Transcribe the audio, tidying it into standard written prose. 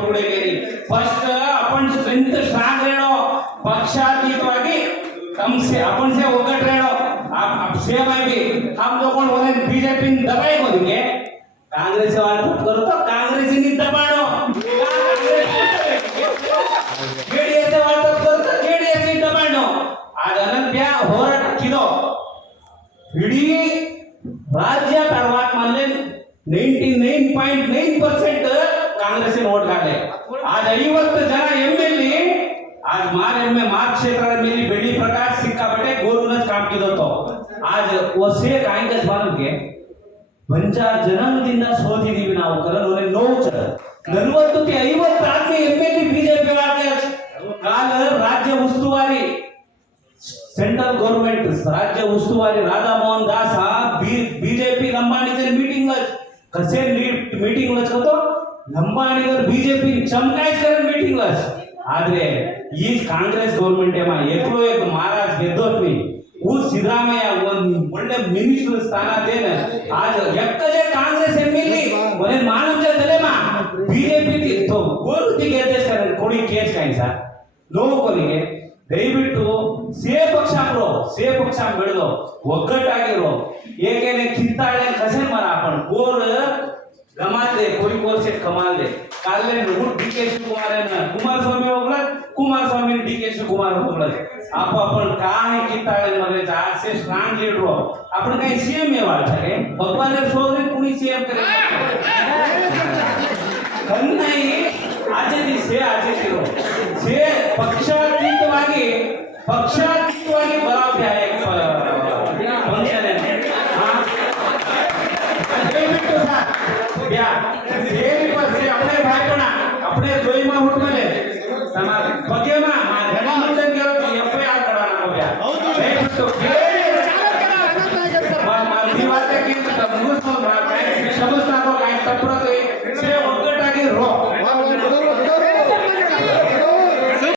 ಹುಡುಗೇರಿ first आपण strength strong रहणो पक्षातीतವಾಗಿ कमसे आपण से ಒಗ್ಗಟ್ಟು रहणो आप सेम है भी हम जो कोण बोले बीजेपी दबाई को देंगे कांग्रेस वाले करो तो कांग्रेस ही दबाणो जेडीएस वाले करो तो जेडीएस ही दबाणो आज अनंत्या ಹೋರಾಟ ಕಿಲೋ ಇಡೀ राज्य सर्वात मानले 99.9% कांग्रेस वोट काढले आज 50 जन एमएलए आज मार क्षेत्र में बेड़ी प्रकाश सिक्कापटे गोरूनच काम केलं होतं आज वसे कायंकच मालूम के पंचा जन्मदिन ಸೋತಿದೀವಿ ನಾವು ಕರನೋನೆ ನೋವು 40 ते 50 ಆದ್ಮೇ एमएलए बीजेपी वाले काल राज्य उस्तुवारी सेंट्रल गवर्नमेंट राज्य उस्तुवारी राधा मोहन दास हा बीजेपी लंबाणीचे मीटिंग कसे मीटिंग होतो लंबाणीवर बीजेपी चमकायच करत मीटिंग आದ್ರೆ ಈ ಕಾಂಗ್ರೆಸ್ ಗವರ್ನಮೆಂಟ್ ಏಮ एकलो एक महाराज ಗೆದ್ದೋತ್ मी वो सिद्धरामಯ್ಯ ಒಂದು ಒಳ್ಳೆ ಮಿನಿಸ್ಟರ್ ಸ್ಥಾನ ದೇನ आज ಎಕ್ಕಜೆ ಕಾಂಗ್ರೆಸ್ एमएलए ಒಲೆ ಮಾನವಜ ದಲೆಮಾ बीजेपी तो गोरुತಿ ಗೆದ್ದೆ ಸರ್ कोणी केस काय सर लोकರಿಗೆ ದಯವಿಟ್ಟು ಸೇಫ್ ಪಕ್ಷ ಬೆಳೆದು ಒಗ್ಗಟ್ಟಾಗಿರೋ ಏಕೆನೆ ಕಿತ್ತಾಳೆ ಕಸೆ ಮರ आपण कोर गमाले कोई कोर से कमाले काले रूट डीके शिवकुमार ने कुमारस्वामी होगला कुमारस्वामी डीके शिवकुमार होगला आपण काय ಕಿತ್ತಾಳೆ मध्ये जासे स्ट्रांग लीडर आपण काय सीएम येवाळ छे भगवान सोरे कुणी सीएम करे कन्नाई आजे दिसे आजे किरो से पक्षातीतವಾಗಿ ಬರಾವ್ है एक फंक्शन है हां दयविಟ್ಟು सर या ಸೇರಿ ಬಸ್ಸಿ अपने भाई कोणा अपने जोईमा ಹುಟ್ಮೇಲೆ समाज बगेमा गणमंडन गेलो एफआईआर कराना होया दयविಟ್ಟು मालदी वाते की मुंगस काय समजता को काय तपरत से